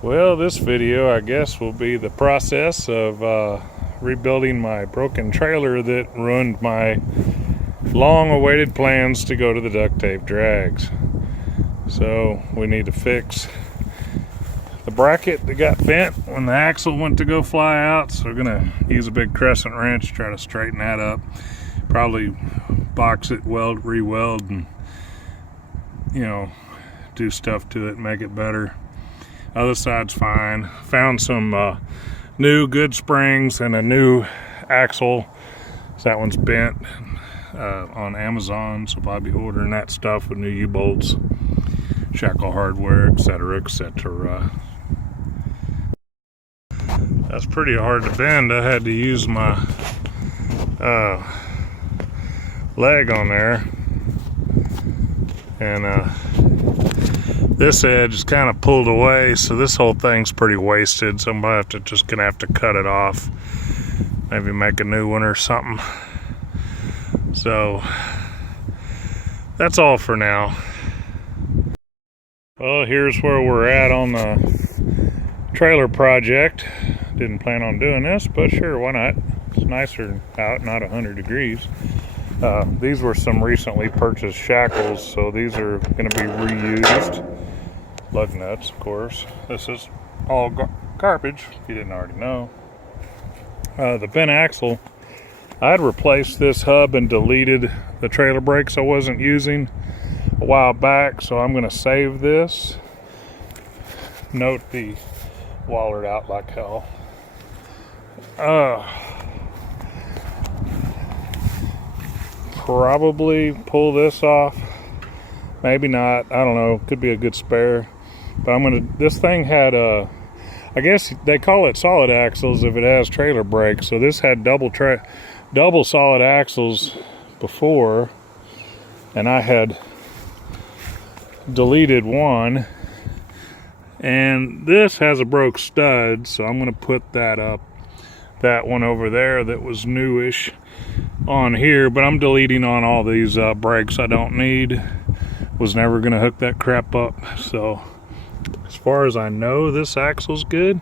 Well, this video, I guess, will be the process of rebuilding my broken trailer that ruined my long-awaited plans to go to the Duct Tape Drags. So we need to fix the bracket that got bent when the axle went to go fly out. So we're gonna use a big crescent wrench, try to straighten that up. Probably box it, weld, re-weld, and do stuff to it, make it better. Other side's fine. Found some new good springs and a new axle. So that one's bent on Amazon, so I'll be ordering that stuff with new U-bolts, shackle hardware, etc., etc. That's pretty hard to bend. I had to use my leg on there, and this edge is kind of pulled away, so this whole thing's pretty wasted. So I'm gonna have to cut it off, maybe make a new one or something. So that's all for now. Well, here's where we're at on the trailer project. Didn't plan on doing this, but sure, why not? It's nicer out, not 100 degrees. These were some recently purchased shackles, so these are going to be reused. Lug nuts, of course. This is all garbage, if you didn't already know. The bent axle, I had replaced this hub and deleted the trailer brakes I wasn't using a while back, so I'm going to save this. Note the wallered out like hell. Probably pull this off, maybe not, I don't know, could be a good spare, but this thing had I guess they call it solid axles if it has trailer brakes. So this had double solid axles before, and I had deleted one, and this has a broke stud, so I'm going to put that one over there that was newish on here, but I'm deleting on all these brakes I don't need. Was never going to hook that crap up. So as far as I know, this axle's good.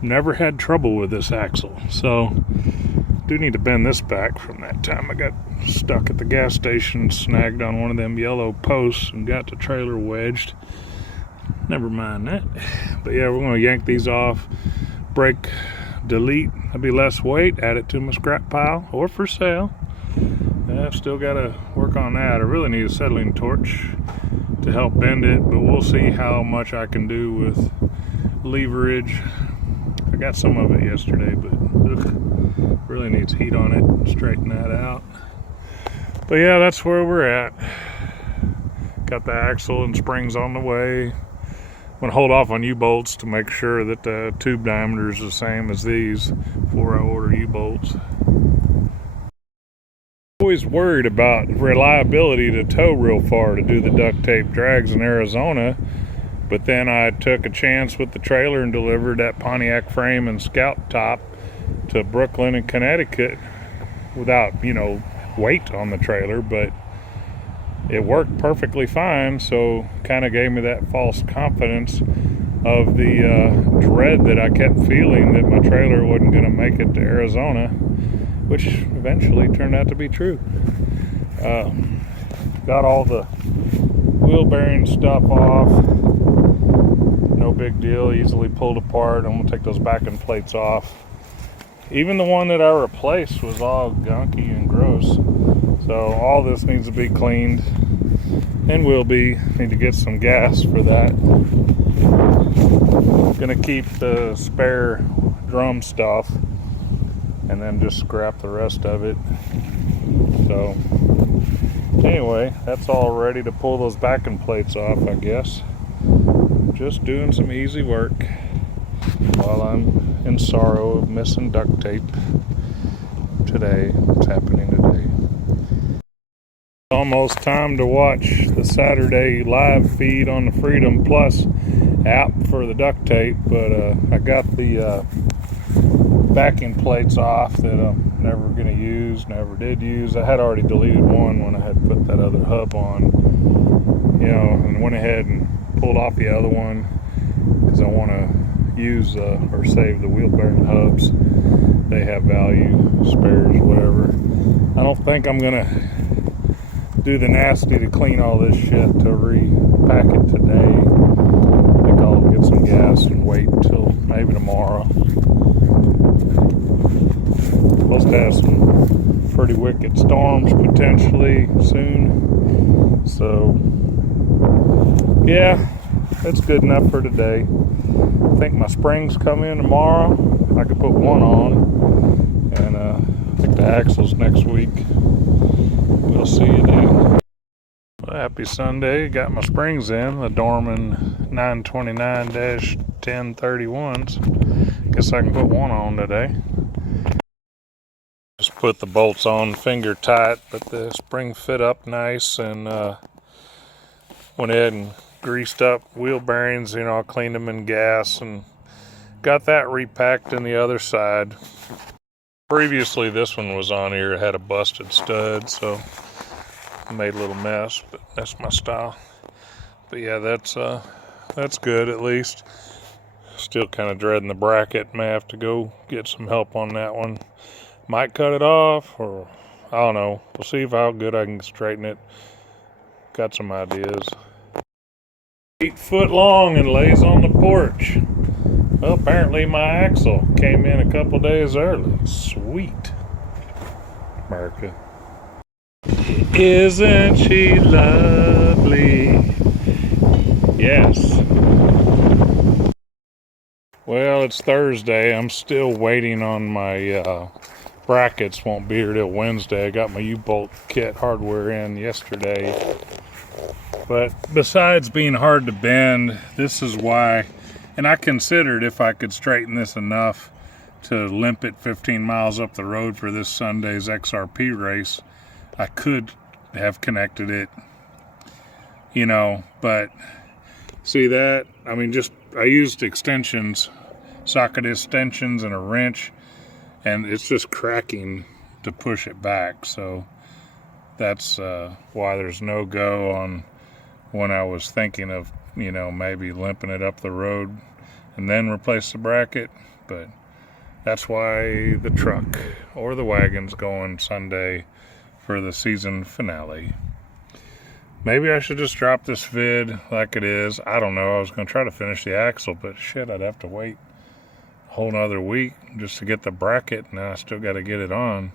Never had trouble with this axle. So do need to bend this back from that time I got stuck at the gas station, snagged on one of them yellow posts and got the trailer wedged. Never mind that. But yeah, we're going to yank these off, brake, delete. That'll be less weight, add it to my scrap pile or for sale. I've still got to work on that. I really need a settling torch to help bend it, but we'll see how much I can do with leverage. I got some of it yesterday, but really needs heat on it. Straighten that out. But yeah, that's where we're at. Got the axle and springs on the way. I'm going to hold off on U-bolts to make sure that the tube diameter is the same as these before I order U-bolts. Always worried about reliability to tow real far to do the duct tape drags in Arizona, but then I took a chance with the trailer and delivered that Pontiac frame and scout top to Brooklyn and Connecticut without weight on the trailer, but it worked perfectly fine. So kind of gave me that false confidence of the dread that I kept feeling that my trailer wasn't going to make it to Arizona, which eventually turned out to be true. Got all the wheel bearing stuff off. No big deal, easily pulled apart. I'm gonna take those backing plates off. Even the one that I replaced was all gunky and gross. So all this needs to be cleaned, and will be. Need to get some gas for that. Gonna keep the spare drum stuff and then just scrap the rest of it. So anyway, that's all ready to pull those backing plates off, I guess. Just doing some easy work while I'm in sorrow of missing duct tape today. What's happening today? Almost time to watch the Saturday live feed on the Freedom Plus app for the duct tape, but I got the backing plates off that I'm never going to use, never did use. I had already deleted one when I had put that other hub on, and went ahead and pulled off the other one. because I want to use or save the wheel bearing hubs. They have value, spares, whatever. I don't think I'm gonna do the nasty to clean all this shit to repack it today. I think I'll get some gas and wait until maybe tomorrow. Supposed to have some pretty wicked storms potentially soon. So yeah, that's good enough for today. I think my springs come in tomorrow. I could put one on, and I think the axles next week. We'll see you then. Well, happy Sunday. Got my springs in, the Dorman 929-1031s. Guess I can put one on today. Just put the bolts on finger tight, but the spring fit up nice, and went ahead and greased up wheel bearings. I cleaned them in gas and got that repacked in the other side. Previously, this one was on here. It had a busted stud, so I made a little mess, but that's my style. But yeah, that's good at least. Still kind of dreading the bracket. May have to go get some help on that one. Might cut it off, or I don't know. We'll see how good I can straighten it. Got some ideas. 8 foot long and lays on the porch. Well, apparently my axle came in a couple days early. Sweet. America. Isn't she lovely? Yes. Well, it's Thursday. I'm still waiting on my brackets. Won't be here till Wednesday. I got my U-bolt kit hardware in yesterday. But besides being hard to bend, this is why, and I considered if I could straighten this enough to limp it 15 miles up the road for this Sunday's XRP race, I could have connected it, but see that? I mean, I used extensions, socket extensions and a wrench, and it's just cracking to push it back. So that's why there's no go on when I was thinking of, maybe limping it up the road and then replace the bracket. But that's why the truck or the wagon's going Sunday for the season finale. Maybe I should just drop this vid like it is. I don't know. I was going to try to finish the axle, but shit, I'd have to wait a whole nother week just to get the bracket, and I still got to get it on.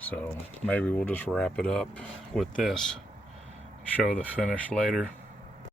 So maybe we'll just wrap it up with this. Show the finish later.